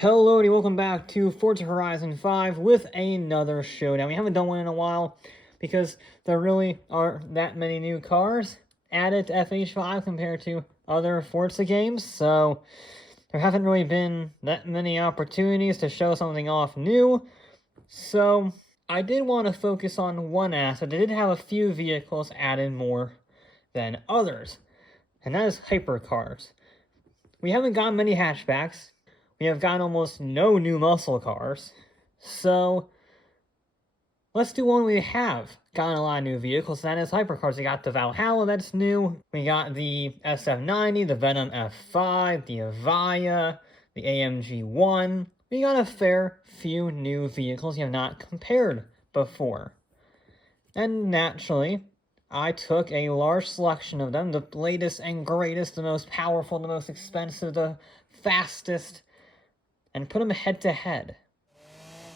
Hello and welcome back to Forza Horizon 5 with another showdown. We haven't done one in a while because there really aren't that many new cars added to FH5 compared to other Forza games, so there haven't really been that many opportunities to show something off new. So I did want to focus on one aspect. I did have a few vehicles added more than others, and that is hypercars. We haven't gotten many hatchbacks. We have gotten almost no new muscle cars, so let's do one we have gotten a lot of new vehicles, and that is hypercars. We got the Valhalla, that's new. We got the SF90, the Venom F5, the Evija, the AMG1. We got a fair few new vehicles you have not compared before. And naturally, I took a large selection of them, the latest and greatest, the most powerful, the most expensive, the fastest, and put them head to head.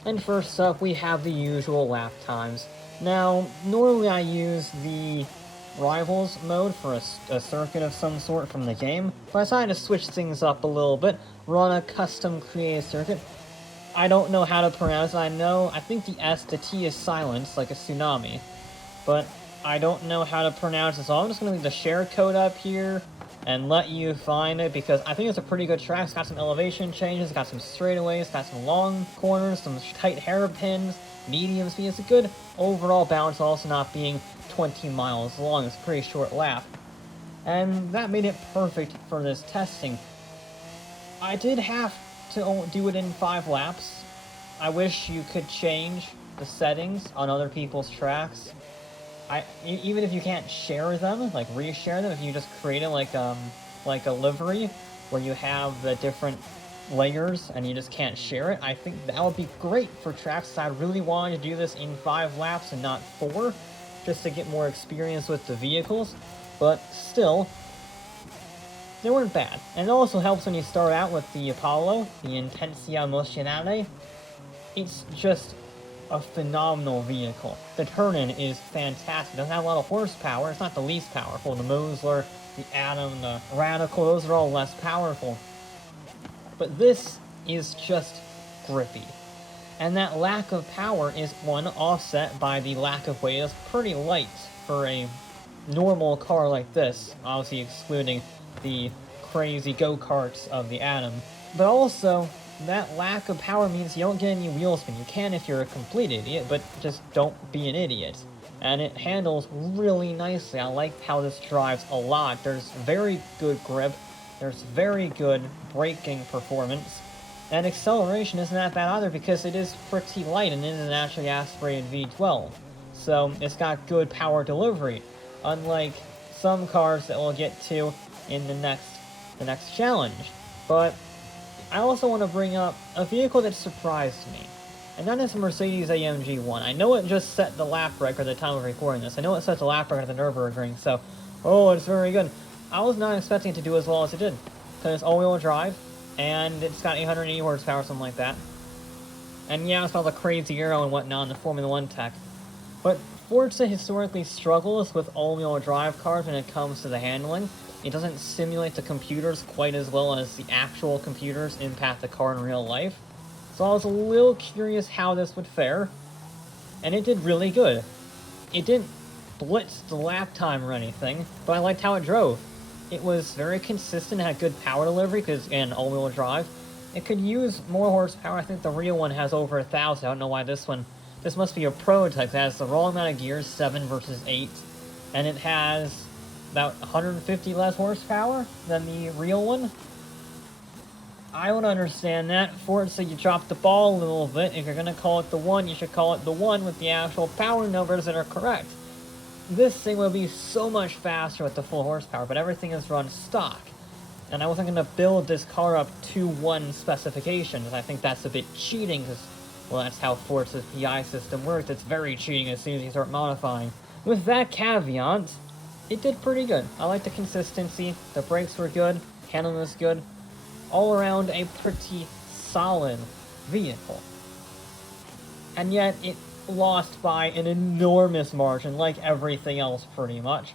And first up, we have the usual lap times. Now, normally I use the Rivals mode for a circuit of some sort from the game, but I decided to switch things up a little bit, run a custom created circuit. I don't know how to pronounce it. I think the T is silenced, like a tsunami, but I don't know how to pronounce it, so I'm just going to leave the share code up here and let you find it, because I think it's a pretty good track. It's got some elevation changes, it's got some straightaways, it's got some long corners, some tight hairpins, medium speed. It's a good overall balance, also not being 20 miles long. It's a pretty short lap. And that made it perfect for this testing. I did have to do it in 5 laps. I wish you could change the settings on other people's tracks. Even if you can't share them, like reshare them, if you just create it like a livery where you have the different layers and you just can't share it, I think that would be great for tracks. I really wanted to do this in 5 laps and not 4, just to get more experience with the vehicles, but still, they weren't bad. And it also helps when you start out with the Apollo, the Intensia Emocionale. It's just a phenomenal vehicle. The turn-in is fantastic. It doesn't have a lot of horsepower. It's not the least powerful. The Mosler, the Atom, the Radical, those are all less powerful. But this is just grippy. And that lack of power is, one, offset by the lack of weight. It's pretty light for a normal car like this, obviously excluding the crazy go-karts of the Atom. But also, that lack of power means you don't get any wheel spin. You can if you're a complete idiot, but just don't be an idiot. And it handles really nicely. I like how this drives a lot. There's very good grip, there's very good braking performance, and acceleration isn't that bad either because it is pretty light and it is an naturally aspirated V12. So it's got good power delivery, unlike some cars that we'll get to in the next challenge. But I also want to bring up a vehicle that surprised me, and that is the Mercedes-AMG 1. I know it just set the lap record at the time of recording this. I know it set the lap record at the Nürburgring, so, it's very good. I was not expecting it to do as well as it did, because it's all-wheel drive, and it's got 880 horsepower, something like that. And yeah, it's got all the crazy aero and whatnot in the Formula 1 tech. But Forza historically struggles with all-wheel drive cars when it comes to the handling. It doesn't simulate the computers quite as well as the actual computers impact the car in real life. So I was a little curious how this would fare, and it did really good. It didn't blitz the lap time or anything, but I liked how it drove. It was very consistent, had good power delivery, because, again, all-wheel drive. It could use more horsepower. I think the real one has over 1,000. I don't know why this must be a prototype. It has the wrong amount of gears, 7 versus 8, and it has about 150 less horsepower than the real one. I would understand that. Forza, you dropped the ball a little bit. If you're going to call it the 1, you should call it the 1 with the actual power numbers that are correct. This thing will be so much faster with the full horsepower, but everything is run stock. And I wasn't going to build this car up to 1 specifications. I think that's a bit cheating, because, well, that's how Forza's PI system works. It's very cheating as soon as you start modifying. With that caveat, it did pretty good. I like the consistency, the brakes were good, handling was good. All around a pretty solid vehicle. And yet it lost by an enormous margin, like everything else pretty much,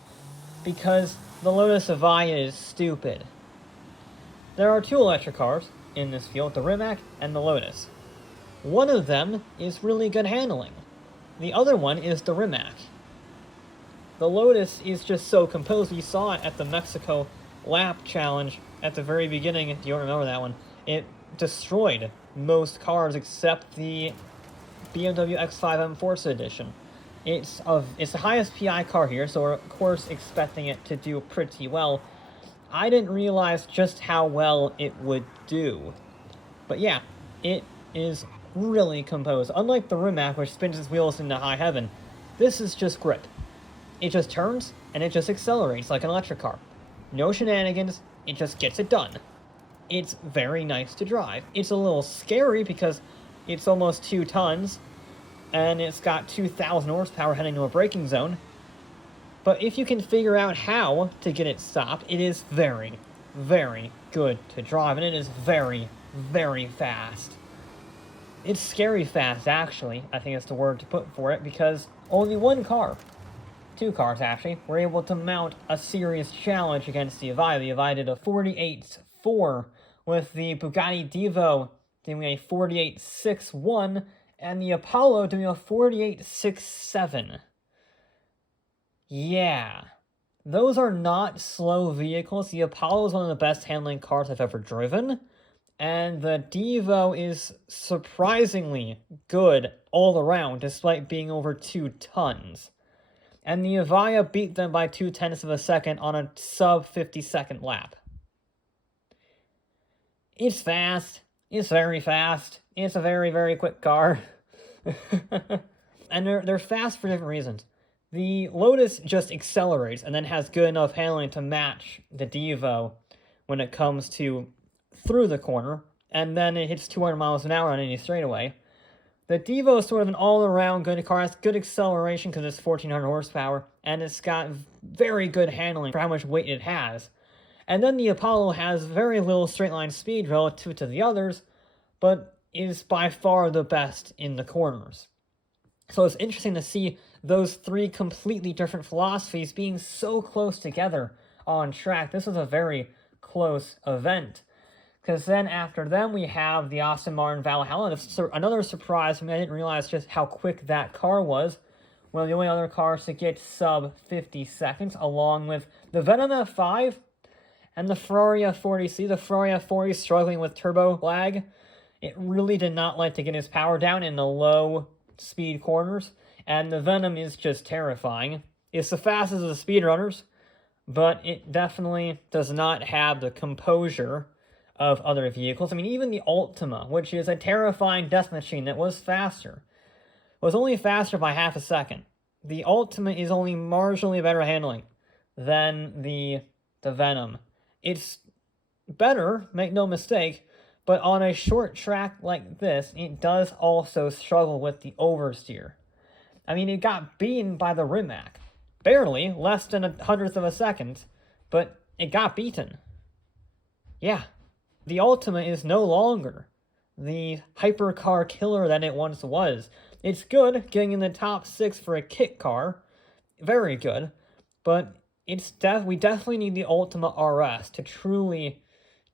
because the Lotus Evija is stupid. There are 2 electric cars in this field, the Rimac and the Lotus. One of them is really good handling. The other one is the Rimac. The Lotus is just so composed. You saw it at the Mexico lap challenge at the very beginning, if you don't remember that one. It destroyed most cars except the BMW X5M Forza Edition. It's the highest PI car here, so we're of course expecting it to do pretty well. I didn't realize just how well it would do. But yeah, it is really composed. Unlike the Rimac, which spins its wheels into high heaven, this is just grip. It just turns, and it just accelerates like an electric car. No shenanigans, it just gets it done. It's very nice to drive. It's a little scary because it's almost 2 tons, and it's got 2,000 horsepower heading to a braking zone. But if you can figure out how to get it stopped, it is very, very good to drive, and it is very, very fast. It's scary fast, actually, I think is the word to put for it, because only one car, 2 cars actually, were able to mount a serious challenge against the Evija. The Evija did a 48.4, with the Bugatti Divo doing a 48.61, and the Apollo doing a 48.67. Yeah, those are not slow vehicles. The Apollo is one of the best handling cars I've ever driven, and the Divo is surprisingly good all around, despite being over 2 tons. And the Evija beat them by 0.2 of a second on a sub-50-second lap. It's fast. It's very fast. It's a very, very quick car. And they're fast for different reasons. The Lotus just accelerates and then has good enough handling to match the Divo when it comes to through the corner, and then it hits 200 miles an hour on any straightaway. The Divo is sort of an all-around good car. It has good acceleration because it's 1,400 horsepower, and it's got very good handling for how much weight it has. And then the Apollo has very little straight-line speed relative to the others, but is by far the best in the corners. So it's interesting to see those 3 completely different philosophies being so close together on track. This was a very close event. Because then after them, we have the Aston Martin Valhalla. Another surprise for me, I didn't realize just how quick that car was. One of the only other cars to get sub 50 seconds, along with the Venom F5 and the Ferrari F40C. The Ferrari F40 struggling with turbo lag. It really did not like to get its power down in the low speed corners, and the Venom is just terrifying. It's the fastest of the speedrunners, but it definitely does not have the composure of other vehicles. I mean, even the Ultima, which is a terrifying death machine that was faster, was only faster by half a second. The Ultima is only marginally better handling than the Venom. It's better, make no mistake, but on a short track like this, it does also struggle with the oversteer. I mean, it got beaten by the Rimac. Barely, less than 1/100th of a second, but it got beaten. Yeah, the Ultima is no longer the hypercar killer that it once was. It's good, getting in the top 6 for a kit car. Very good, but we definitely need the Ultima RS to truly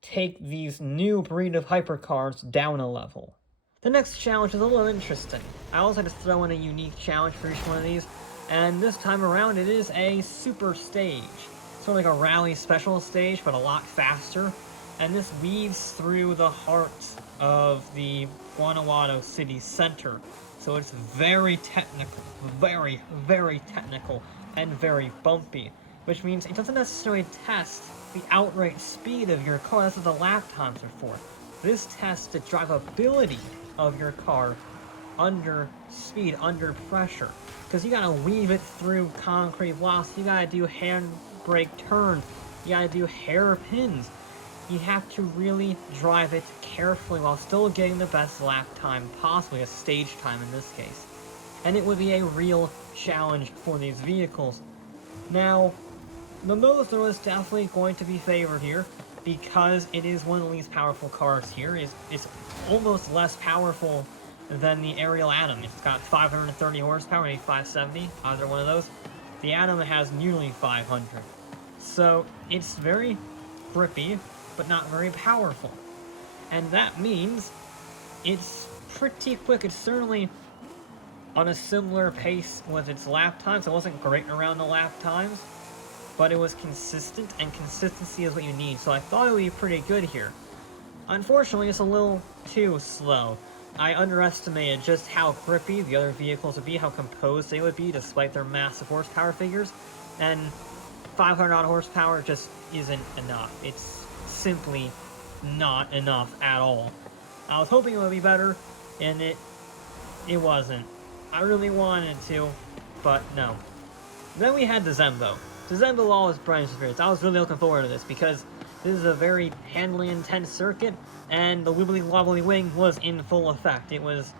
take these new breed of hypercars down a level. The next challenge is a little interesting. I always like to throw in a unique challenge for each one of these, and this time around it is a super stage. Sort of like a rally special stage, but a lot faster, and this weaves through the heart of the Guanajuato city center. So it's very technical, very, very technical, and very bumpy, which means it doesn't necessarily test the outright speed of your car. That's what the lap times are for. This tests the drivability of your car under speed, under pressure. Because you gotta weave it through concrete blocks, you gotta do handbrake turns, you gotta do hairpins. You have to really drive it carefully while still getting the best lap time, possibly a stage time in this case. And it would be a real challenge for these vehicles. Now, the Moto is definitely going to be favored here because it is one of the least powerful cars here. It's almost less powerful than the Ariel Atom. It's got 530 horsepower, maybe 570, either one of those. The Atom has nearly 500. So it's very grippy, but not very powerful. and that means it's pretty quick. It's certainly on a similar pace with its lap times. It wasn't great around the lap times, but it was consistent, and consistency is what you need, so I thought it would be pretty good here. Unfortunately, it's a little too slow. I underestimated just how grippy the other vehicles would be, how composed they would be despite their massive horsepower figures, and 500 odd horsepower just isn't enough. It's simply not enough at all. I was hoping it would be better, and it wasn't. I really wanted to, but no. Then we had the Zembo. The Zembo always brings spirits. I was really looking forward to this because this is a very handling intense circuit, and the wibbly wobbly wing was in full effect. It was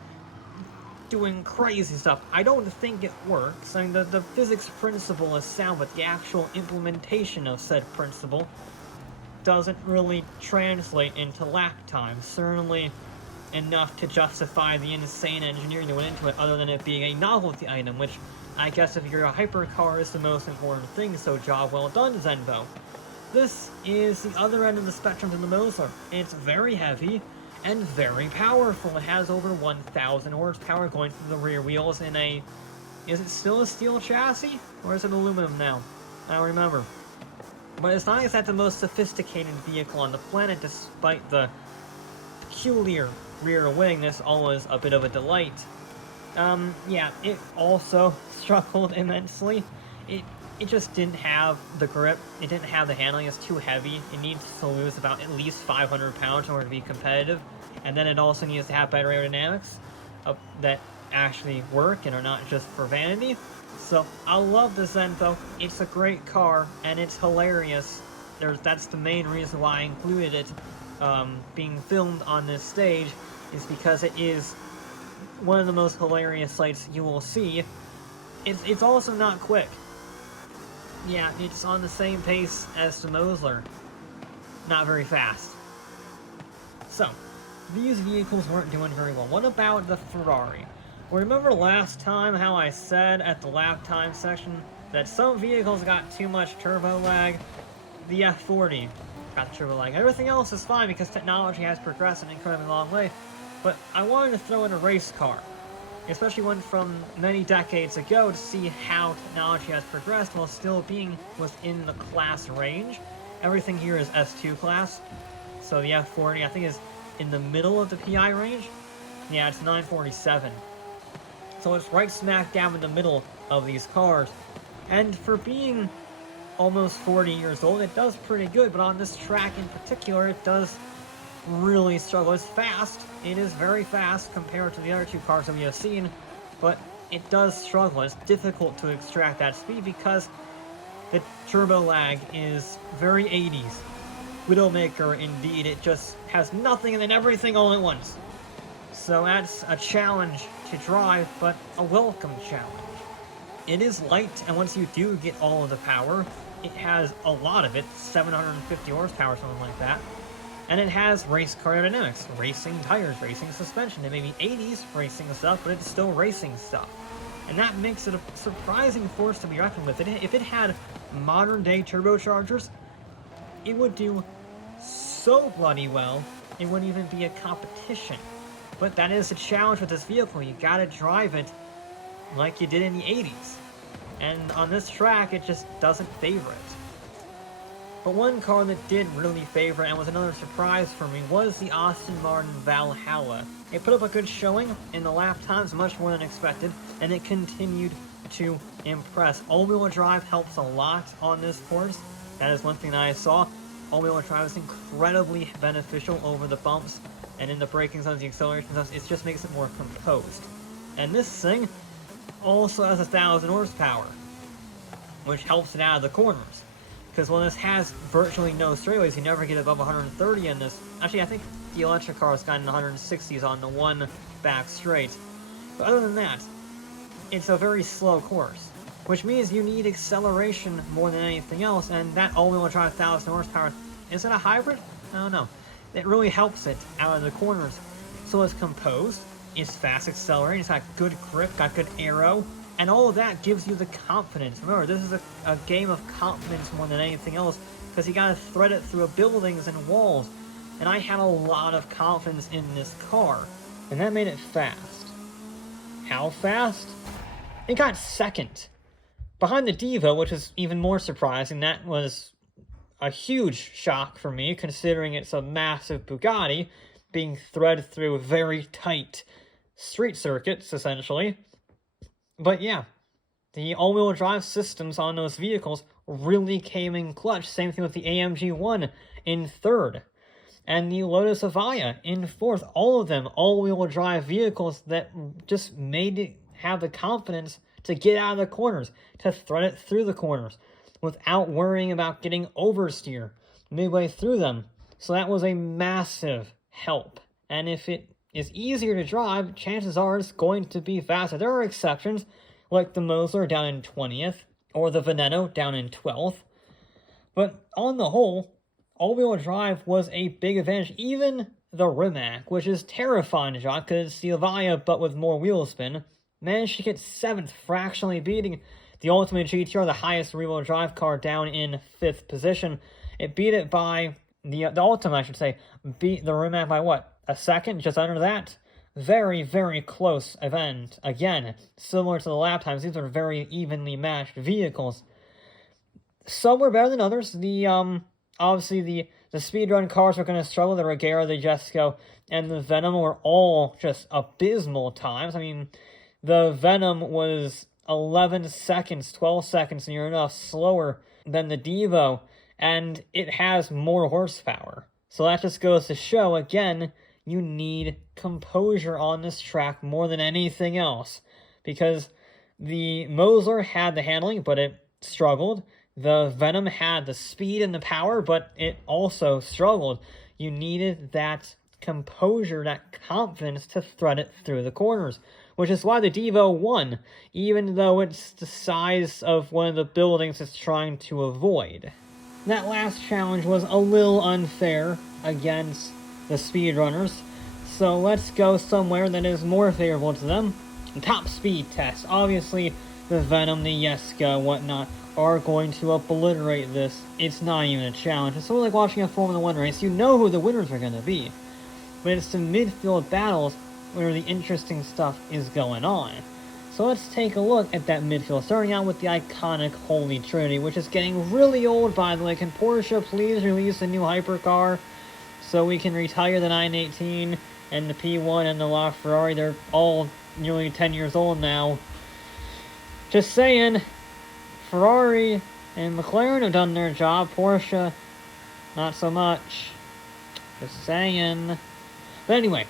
doing crazy stuff. I don't think it works. I mean, the physics principle is sound, but the actual implementation of said principle doesn't really translate into lap time. Certainly enough to justify the insane engineering that went into it, other than it being a novelty item, which I guess if you're a hypercar is the most important thing, so job well done, Zenbo. This is the other end of the spectrum to the Mosler. It's very heavy and very powerful. It has over 1,000 horsepower going through the rear wheels in a... Is it still a steel chassis? Or is it aluminum now? I don't remember. But it's not exactly the most sophisticated vehicle on the planet, despite the peculiar rear wing. This always a bit of a delight. Yeah, it also struggled immensely. It just didn't have the grip. It didn't have the handling. It's too heavy. It needs to lose about at least 500 pounds in order to be competitive. And then it also needs to have better aerodynamics that actually work and are not just for vanity. So, I love the Zenbo. It's a great car, and it's hilarious. That's the main reason why I included it being filmed on this stage, is because it is one of the most hilarious sights you will see. It's also not quick. Yeah, it's on the same pace as the Mosler. Not very fast. So, these vehicles weren't doing very well. What about the Ferrari? Well, remember last time how I said at the lap time section that some vehicles got too much turbo lag? The F40 got the turbo lag. Everything else is fine because technology has progressed an incredibly long way. But I wanted to throw in a race car, especially one from many decades ago, to see how technology has progressed while still being within the class range. Everything here is S2 class, so the F40 I think is in the middle of the PI range. Yeah, it's 947. So it's right smack dab in the middle of these cars. And for being almost 40 years old, it does pretty good, but on this track in particular, it does really struggle. It's fast. It is very fast compared to the other two cars that we have seen, but it does struggle. It's difficult to extract that speed because the turbo lag is very 80s. Widowmaker, indeed. It just has nothing and then everything all at once. So that's a challenge to drive, but a welcome challenge. It is light, and once you do get all of the power, it has a lot of it, 750 horsepower, something like that. And it has race car aerodynamics, racing tires, racing suspension. It may be 80s racing stuff, but it's still racing stuff. And that makes it a surprising force to be reckoned with. If it had modern day turbochargers, it would do so bloody well, it wouldn't even be a competition. But that is the challenge with this vehicle. You gotta drive it like you did in the 80s. And on this track, it just doesn't favor it. But one car that did really favor it and was another surprise for me was the Aston Martin Valhalla. It put up a good showing in the lap times, much more than expected, and it continued to impress. All-wheel drive helps a lot on this course. That is one thing that I saw. All-wheel drive is incredibly beneficial over the bumps, and in the braking zones, the acceleration zones, it just makes it more composed. And this thing also has 1,000 horsepower, which helps it out of the corners. Because while this has virtually no straightaways, you never get above 130 in this. Actually, I think the electric car has gotten 160s on the one back straight. But other than that, it's a very slow course, which means you need acceleration more than anything else, and that all-wheel drive 1,000 horsepower, is it a hybrid? I don't know. It really helps it out of the corners. So it's composed, it's fast accelerating, it's got good grip, got good aero, and all of that gives you the confidence. Remember, this is a game of confidence more than anything else, because you gotta thread it through buildings and walls, and I had a lot of confidence in this car, and that made it fast. How fast? It got second, behind the Devo, which is even more surprising. That was a huge shock for me, considering it's a massive Bugatti being threaded through very tight street circuits, essentially. But yeah, the all-wheel drive systems on those vehicles really came in clutch. Same thing with the AMG 1 in third, and the Lotus Evija in fourth. All of them all-wheel drive vehicles that just made it have the confidence to get out of the corners, to thread it through the corners, without worrying about getting oversteer midway through them. So that was a massive help. And if it is easier to drive, chances are it's going to be faster. There are exceptions, like the Mosler down in 20th, or the Veneno down in 12th. But on the whole, all-wheel drive was a big advantage. Even the Rimac, which is terrifying to drive because it's the Evija but with more wheel spin, managed to get 7th, fractionally beating the Ultimate GTR, the highest rear-wheel drive car, down in 5th position. It beat it by, the Ultimate, I should say, beat the Rimac by what? A second, just under that? Very, very close event. Again, similar to the lap times, these are very evenly matched vehicles. Some were better than others. Obviously, the speedrun cars were going to struggle. The Regera, the Jesco, and the Venom were all just abysmal times. I mean, the Venom was 11 seconds, 12 seconds near enough slower than the Devo, and it has more horsepower. So that just goes to show, again, you need composure on this track more than anything else, because the Mosler had the handling, but it struggled. The Venom had the speed and the power, but it also struggled. You needed that composure, that confidence to thread it through the corners, which is why the Devo won, even though it's the size of one of the buildings it's trying to avoid. That last challenge was a little unfair against the speedrunners, so let's go somewhere that is more favorable to them. The top speed test. Obviously, the Venom, the Jesco, whatnot, are going to obliterate this. It's not even a challenge. It's sort of like watching a Formula 1 race. You know who the winners are going to be. But it's the midfield battles where the interesting stuff is going on. So let's take a look at that midfield, starting out with the iconic Holy Trinity, which is getting really old, by the way. Can Porsche please release a new hypercar so we can retire the 918 and the P1 and the LaFerrari? They're all nearly 10 years old now. Just saying, Ferrari and McLaren have done their job. Porsche, not so much. Just saying. But anyway,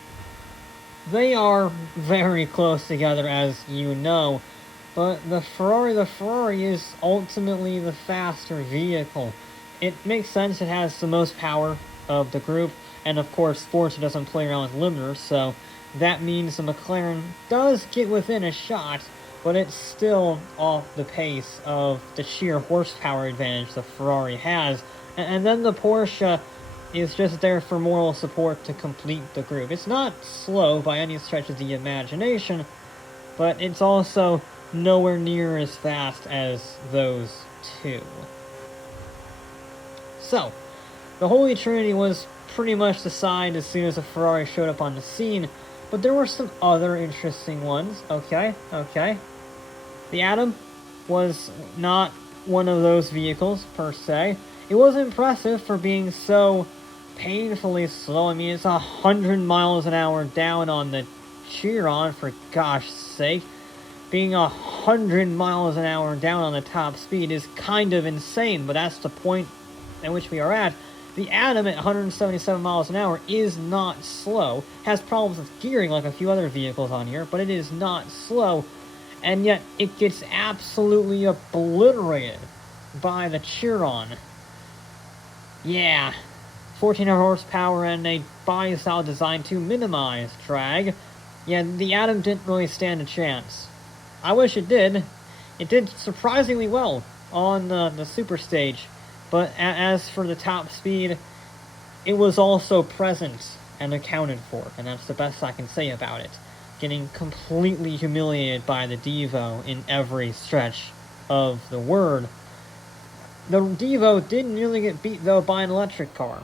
they are very close together, as you know. But the Ferrari is ultimately the faster vehicle. It makes sense, it has the most power of the group. And of course, Forza doesn't play around with limiters, so that means the McLaren does get within a shot, but it's still off the pace of the sheer horsepower advantage the Ferrari has. And then the Porsche is just there for moral support to complete the group. It's not slow by any stretch of the imagination, but it's also nowhere near as fast as those two. So, the Holy Trinity was pretty much decided as soon as the Ferrari showed up on the scene, but there were some other interesting ones. Okay. The Atom was not one of those vehicles, per se. It was impressive for being so painfully slow. I mean, it's 100 miles an hour down on the Chiron, for gosh sake. Being 100 miles an hour down on the top speed is kind of insane, but that's the point at which we are at. The Atom at 177 miles an hour is not slow. Has problems with gearing like a few other vehicles on here, but it is not slow. And yet, it gets absolutely obliterated by the Chiron. Yeah, 1400 horsepower and a body style designed to minimize drag. Yeah, the Atom didn't really stand a chance. I wish it did. It did surprisingly well on the Super Stage. But as for the top speed, it was also present and accounted for. And that's the best I can say about it. Getting completely humiliated by the Devo in every stretch of the word. The Devo didn't really get beat, though, by an electric car.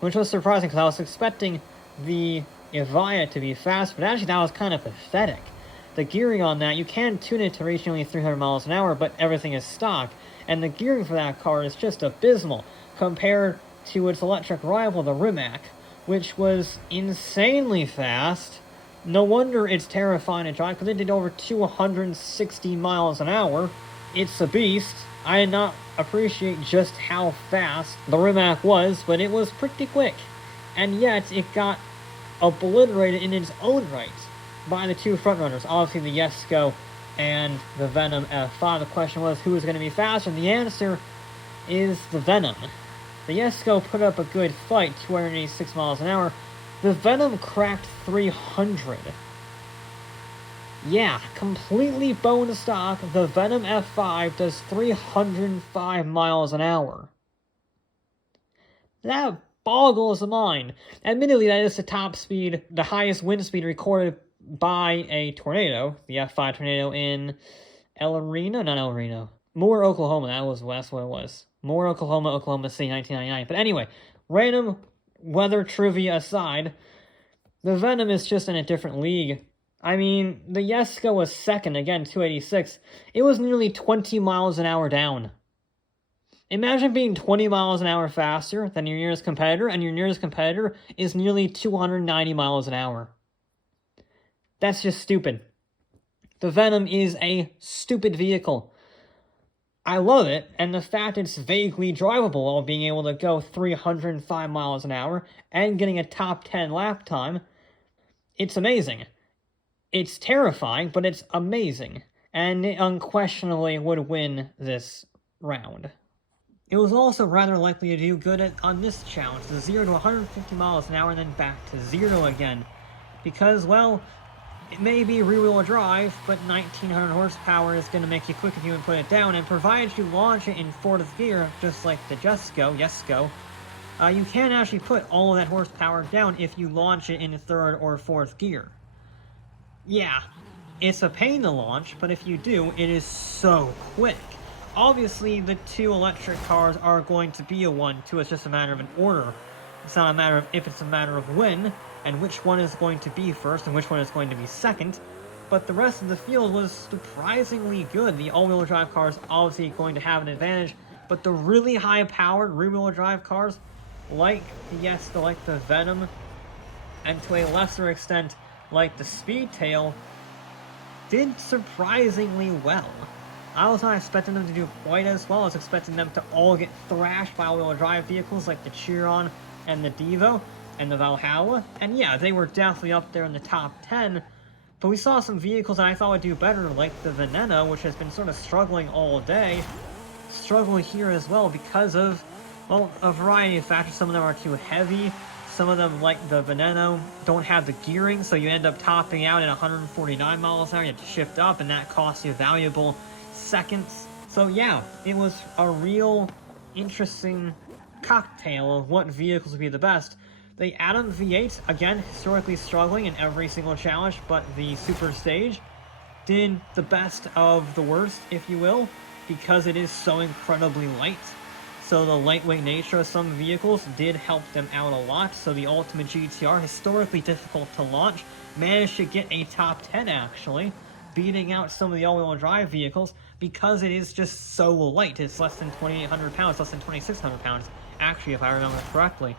which was surprising because I was expecting the Evija to be fast, but actually that was kind of pathetic. The gearing on that, you can tune it to reach only 300 miles an hour, but everything is stock, and the gearing for that car is just abysmal compared to its electric rival, the Rimac, which was insanely fast. No wonder it's terrifying to drive, because it did over 260 miles an hour. It's a beast. I did not appreciate just how fast the Rimac was, but it was pretty quick. And yet, it got obliterated in its own right by the two frontrunners, obviously the Jesko and the Venom F5. The question was, who was going to be faster? And the answer is the Venom. The Jesko put up a good fight, 286 miles an hour. The Venom cracked 300. Yeah, completely bone stock, the Venom F5 does 305 miles an hour. That boggles the mind. Admittedly, that is the top speed, the highest wind speed recorded by a tornado, the F5 tornado in Moore, Oklahoma. That's what it was. Moore, Oklahoma City, 1999. But anyway, random weather trivia aside, the Venom is just in a different league. I mean, the Jesko was second, again, 286. It was nearly 20 miles an hour down. Imagine being 20 miles an hour faster than your nearest competitor, and your nearest competitor is nearly 290 miles an hour. That's just stupid. The Venom is a stupid vehicle. I love it, and the fact it's vaguely drivable while being able to go 305 miles an hour and getting a top 10 lap time, it's amazing. It's terrifying, but it's amazing, and it unquestionably would win this round. It was also rather likely to do good on this challenge, the 0 to 150 miles an hour and then back to 0 again, because, well, it may be rear-wheel drive, but 1900 horsepower is going to make you quick if you can put it down, and provided you launch it in fourth gear, just like the Jesko, you can actually put all of that horsepower down if you launch it in third or fourth gear. Yeah, it's a pain to launch, but if you do, it is so quick. Obviously, the two electric cars are going to be a 1-2, it's just a matter of an order. It's not a matter of if, it's a matter of when, and which one is going to be first and which one is going to be second. But the rest of the field was surprisingly good. The all-wheel drive cars obviously going to have an advantage, but the really high-powered rear-wheel drive cars, like the Jesko, like the Venom, and to a lesser extent, like the Speedtail, did surprisingly well. I was not expecting them to do quite as well. I was expecting them to all get thrashed by all-wheel drive vehicles like the Chiron and the Devo and the Valhalla. And yeah, they were definitely up there in the top 10. But we saw some vehicles that I thought would do better, like the Veneno, which has been sort of struggling all day. Struggling here as well because of, well, a variety of factors. Some of them are too heavy. Some of them, like the Veneno, don't have the gearing, so you end up topping out at 149 miles an hour. You have to shift up, and that costs you valuable seconds. So yeah, it was a real interesting cocktail of what vehicles would be the best. The Atom V8, again, historically struggling in every single challenge, but the Super Stage did the best of the worst, if you will, because it is so incredibly light. So the lightweight nature of some vehicles did help them out a lot. So the Ultimate GTR, historically difficult to launch, managed to get a top 10 actually, beating out some of the all-wheel drive vehicles because it is just so light. It's less than 2,800 pounds, less than 2,600 pounds, actually, if I remember correctly.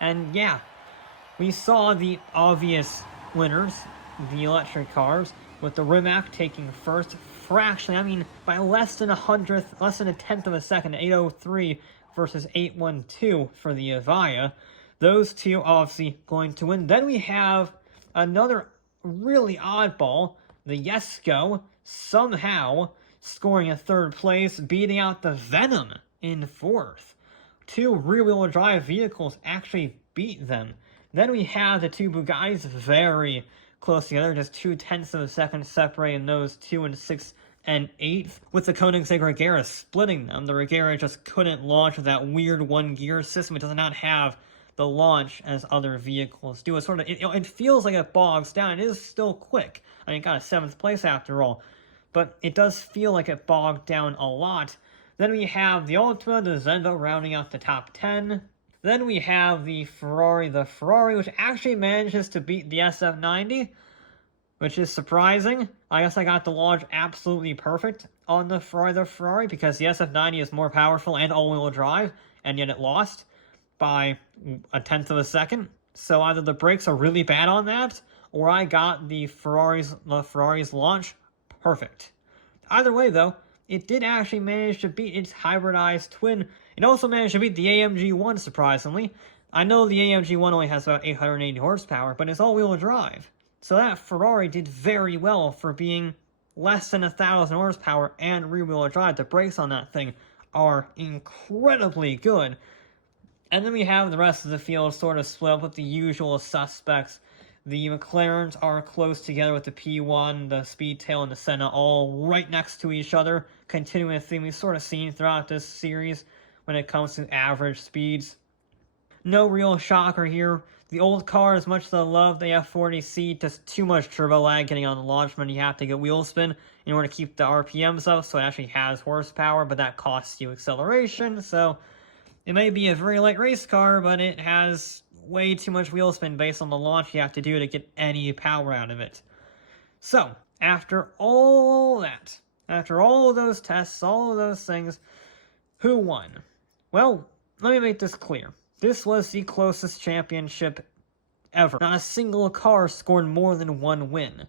And yeah, we saw the obvious winners, the electric cars, with the Rimac taking first fractionally, I mean, by less than a tenth of a second, 803 versus 812 for the Evija. Those two obviously going to win. Then we have another really oddball, the Jesko, somehow scoring a third place, beating out the Venom in fourth. Two rear-wheel drive vehicles actually beat them. Then we have the two Bugattis very close together, just 0.2 of a second separating those 2 and 6 and 8th, with the Koenigsegg Regera splitting them. The Regera just couldn't launch with that weird one-gear system. It does not have the launch as other vehicles do. It's sort of, it feels like it bogs down. It is still quick. I mean, it got a 7th place after all, but it does feel like it bogged down a lot. Then we have the Ultima, the Zendo rounding out the top 10. Then we have the Ferrari, which actually manages to beat the SF90, which is surprising. I guess I got the launch absolutely perfect on the Ferrari, because the SF90 is more powerful and all-wheel drive, and yet it lost by a tenth of a second. So either the brakes are really bad on that, or I got the Ferrari's launch perfect. Either way, though, it did actually manage to beat its hybridized twin. It also managed to beat the AMG 1, surprisingly. I know the AMG 1 only has about 880 horsepower, but it's all-wheel drive. So that Ferrari did very well for being less than 1,000 horsepower and rear-wheel drive. The brakes on that thing are incredibly good. And then we have the rest of the field sort of split up with the usual suspects. The McLarens are close together with the P1, the Speedtail, and the Senna all right next to each other, continuing a theme we've sort of seen throughout this series when it comes to average speeds. No real shocker here. The old car, as much as I love the F40C, just too much turbo lag getting on the launch when you have to get wheel spin in order to keep the RPMs up, so it actually has horsepower, but that costs you acceleration, so it may be a very light race car, but it has way too much wheel spin based on the launch you have to do to get any power out of it. So, after all that, after all of those tests, all of those things, who won? Well, let me make this clear. This was the closest championship ever. Not a single car scored more than one win.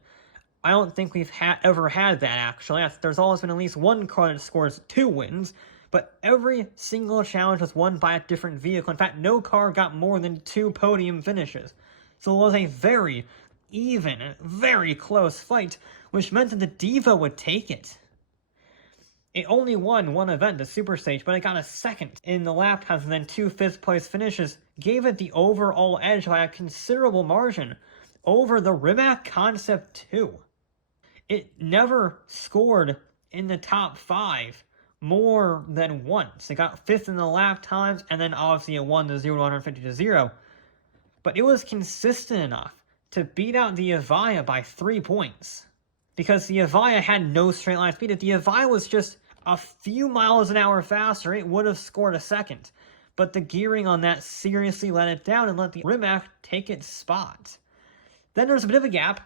I don't think we've ever had that, actually. There's always been at least one car that scores 2 wins, but every single challenge was won by a different vehicle. In fact, no car got more than 2 podium finishes. So it was a very even, very close fight, which meant that the Diva would take it. It only won one event, the Super Stage, but it got a second in the lap times, and then 2 fifth-place finishes gave it the overall edge by a considerable margin over the Rimac Concept 2. It never scored in the top 5 more than once. It got 5th in the lap times, and then obviously it won the 0 to 150 to 0. But it was consistent enough to beat out the Evija by 3 points. Because the Evija had no straight line speed. If the Evija was just a few miles an hour faster, it would have scored a second. But the gearing on that seriously let it down and let the Rimac take its spot. Then there's a bit of a gap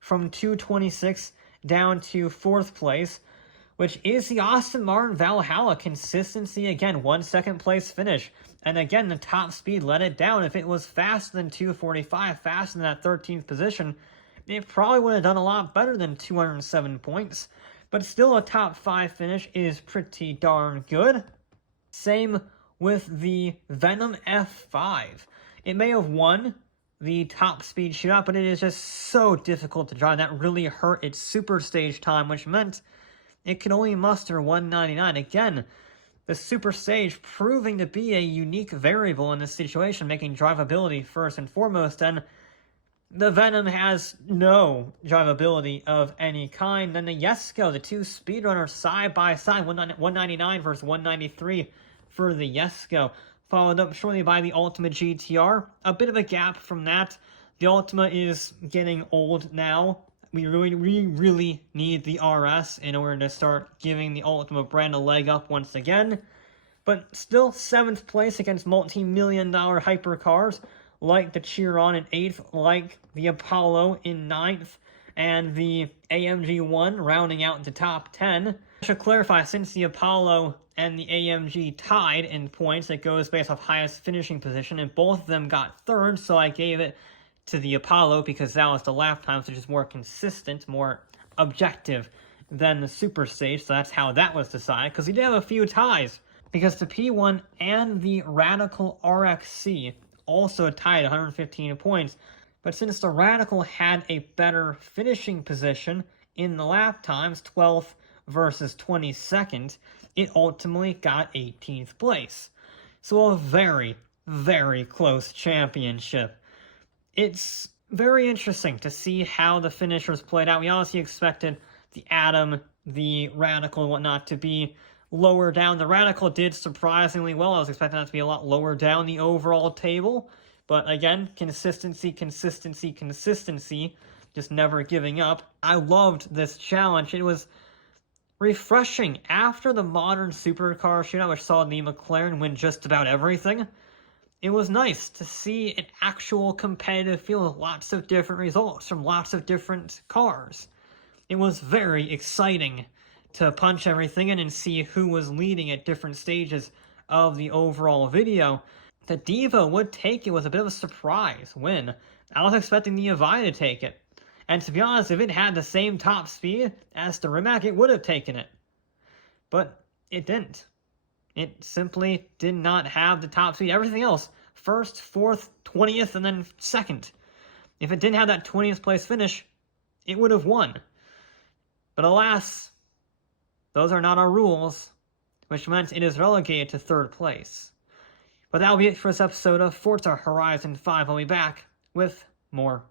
from 226 down to 4th place, which is the Aston Martin Valhalla. Consistency again, 1 second place finish. And again, the top speed let it down. If it was faster than 245, faster than that 13th position, it probably would have done a lot better than 207 points. But still, a top 5 finish is pretty darn good. Same with the Venom F5. It may have won the top speed shootout, but it is just so difficult to drive. That really hurt its super stage time, which meant it could only muster 199. Again, the super stage proving to be a unique variable in this situation, making drivability first and foremost, and the Venom has no drivability of any kind. Then the Jesko, the 2 speedrunners side by side, 199 versus 193 for the Jesko. Followed up shortly by the Ultima GTR. A bit of a gap from that. The Ultima is getting old now. We really need the RS in order to start giving the Ultima brand a leg up once again. But still 7th place against multi-million-dollar hypercars, like the Chiron in 8th, like the Apollo in 9th, and the AMG 1 rounding out the top 10. I should clarify, since the Apollo and the AMG tied in points, it goes based off highest finishing position, and both of them got 3rd, so I gave it to the Apollo because that was the lap times, which is more consistent, more objective than the Super Stage, so that's how that was decided, because we did have a few ties, because the P1 and the Radical RXC also tied 115 points, but since the Radical had a better finishing position in the lap times, 12th versus 22nd, it ultimately got 18th place. So a very, very close championship. It's very interesting to see how the finishers played out. We obviously expected the Atom, the Radical, and whatnot to be lower down. The Radical did surprisingly well. I was expecting that to be a lot lower down the overall table. But again, consistency, just never giving up. I loved this challenge. It was refreshing after the modern supercar shootout, which saw the McLaren win just about everything. it was nice to see an actual competitive field with lots of different results from lots of different cars. It was very exciting to punch everything in and see who was leading at different stages of the overall video. The Devo would take it was a bit of a surprise win. I was expecting the Evija to take it. And to be honest, if it had the same top speed as the Rimac, it would have taken it. But it didn't. It simply did not have the top speed. Everything else, first, fourth, 20th, and then second. If it didn't have that 20th place finish, it would have won. But alas, those are not our rules, which meant it is relegated to third place. But that will be it for this episode of Forza Horizon 5. I'll be back with more